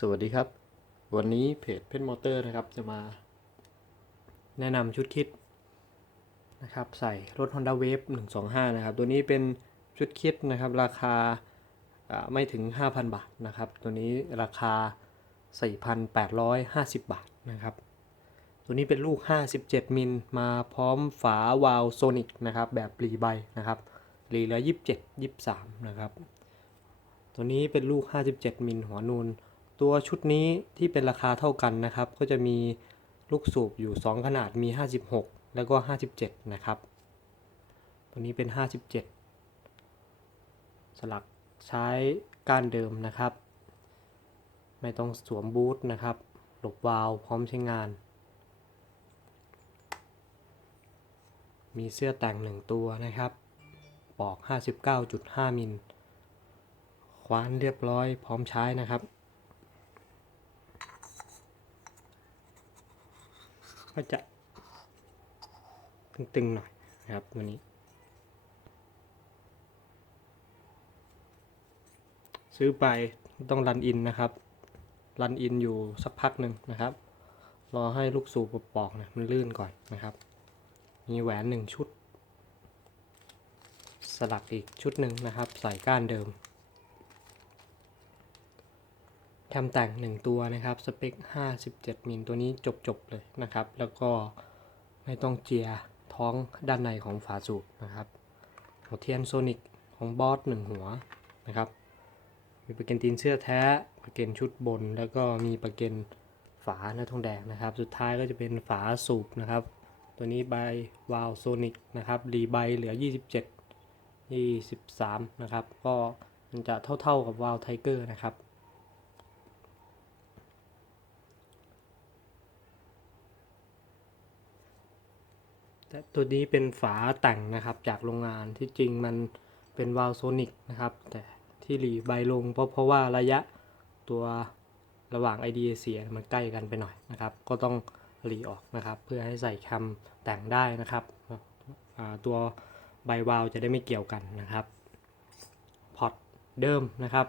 สวัสดีครับ วันนี้เพจเพนมอเตอร์นะครับจะมาแนะนำชุดคิดนะครับใส่รถ Honda Wave 125 นะครับ ตัวนี้เป็นชุดคิดนะครับ ราคาไม่ถึง 5,000 บาทนะครับ ตัวนี้ราคา 4,850 บาทนะครับ ตัวนี้เป็นลูก 57 มิลมาพร้อมฝาวาลโซนิกนะครับแบบรีใบนะครับรีละ27 23 นะครับ ตัวนี้เป็นลูก 57 มิลหัวนูน ตัวชุดนี้ที่เป็นราคาเท่ากันนะครับ ก็จะมีลูกสูบอยู่ 2 ขนาดมี 56 แล้วก็ 57 นะครับตัวนี้เป็น 57 สลักใช้ก้านเดิมนะครับ ไม่ต้องสวมบูทนะครับหลบวาล์วพร้อมใช้งาน มีเสื้อแต่งหนึ่งตัวนะครับ ปอก 59.5 มิลคว้านเรียบร้อยพร้อมใช้นะครับ ก็จะตึงๆหน่อยนะครับตัวนี้ ซื้อไปต้องรันอินนะครับ รันอินอยู่สักพักหนึ่งนะครับ รอให้ลูกสูบปอกเนี่ยมันลื่นก่อนนะครับ มีแหวนหนึ่งชุด สลักอีกชุดหนึ่งนะครับ ใส่ก้านเดิม แคมแต่ง 1 ตัวนะครับสเปค 57มิลตัวนี้จบๆเลยนะครับ แล้วก็ไม่ต้องเจียท้องด้านในของฝาสูบนะครับหัวเทียนโซนิกของบอส1หัวนะครับมีประเกันตีนเสื้อแท้ประเกันชุดบน แล้วก็มีประเกันฝาหน้าทองแดงนะครับ สุดท้ายก็จะเป็นฝาสูบนะครับ ตัวนี้ใบวาลโซนิกนะครับรีใบเหลือ 27 23 นะครับ ก็มันจะเท่าๆกับวาลไทเกอร์นะครับ แต่ตัวนี้เป็นฝาแต่งนะครับจากโรงงานที่จริงมันเป็นวาลโซนิกนะครับ แต่ที่หลีใบลงเพราะเพราะว่าระยะตัวระหว่าง IDA เสียมันใกล้กันไปหน่อยนะครับ ก็ต้องหลีออกนะครับ เพื่อให้ใส่คมแต่งได้นะครับตัวใบวาลจะได้ไม่เกี่ยวกันนะครับพอตเดิมนะครับ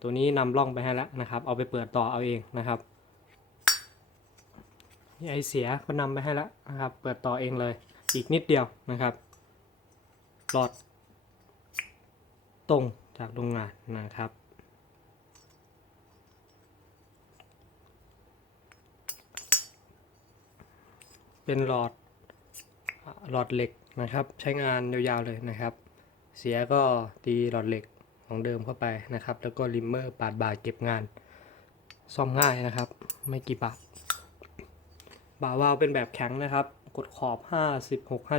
ตัวนี้นำร่องไปให้แล้วนะครับ เอาไปเปิดต่อเอาเองนะครับ ไอเสียก็นำไปให้แล้วนะครับ เปิดต่อเองเลยอีกนิดเดียวนะครับ หลอด ตรงจากโรงงานนะครับ เป็นหลอดหลอดเหล็กนะครับ ใช้งานยาวๆเลยนะครับ เสียก็ตีหลอดเหล็กของเดิมเข้าไปนะครับ แล้วก็ริมเมอร์ปาดบาดเก็บงาน ซ่อมง่ายนะครับ ไม่กี่บาท บ่าวาวเป็นแบบแข็งนะครับ กดขอบ 56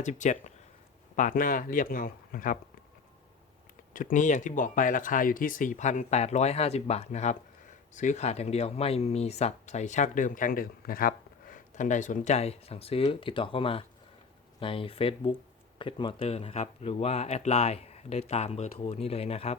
57 ปาดหน้าเรียบเงานะครับ ชุดนี้อย่างที่บอกไปราคาอยู่ที่ 4,850 บาทนะครับ ซื้อขาดอย่างเดียวไม่มีสับใส่ชักเดิมแข็งเดิมนะครับ ท่านใดสนใจสั่งซื้อติดต่อเข้ามาใน Facebook เพชรมอเตอร์นะครับ หรือว่าแอดไลน์ได้ตามเบอร์โทรนี่เลยนะครับ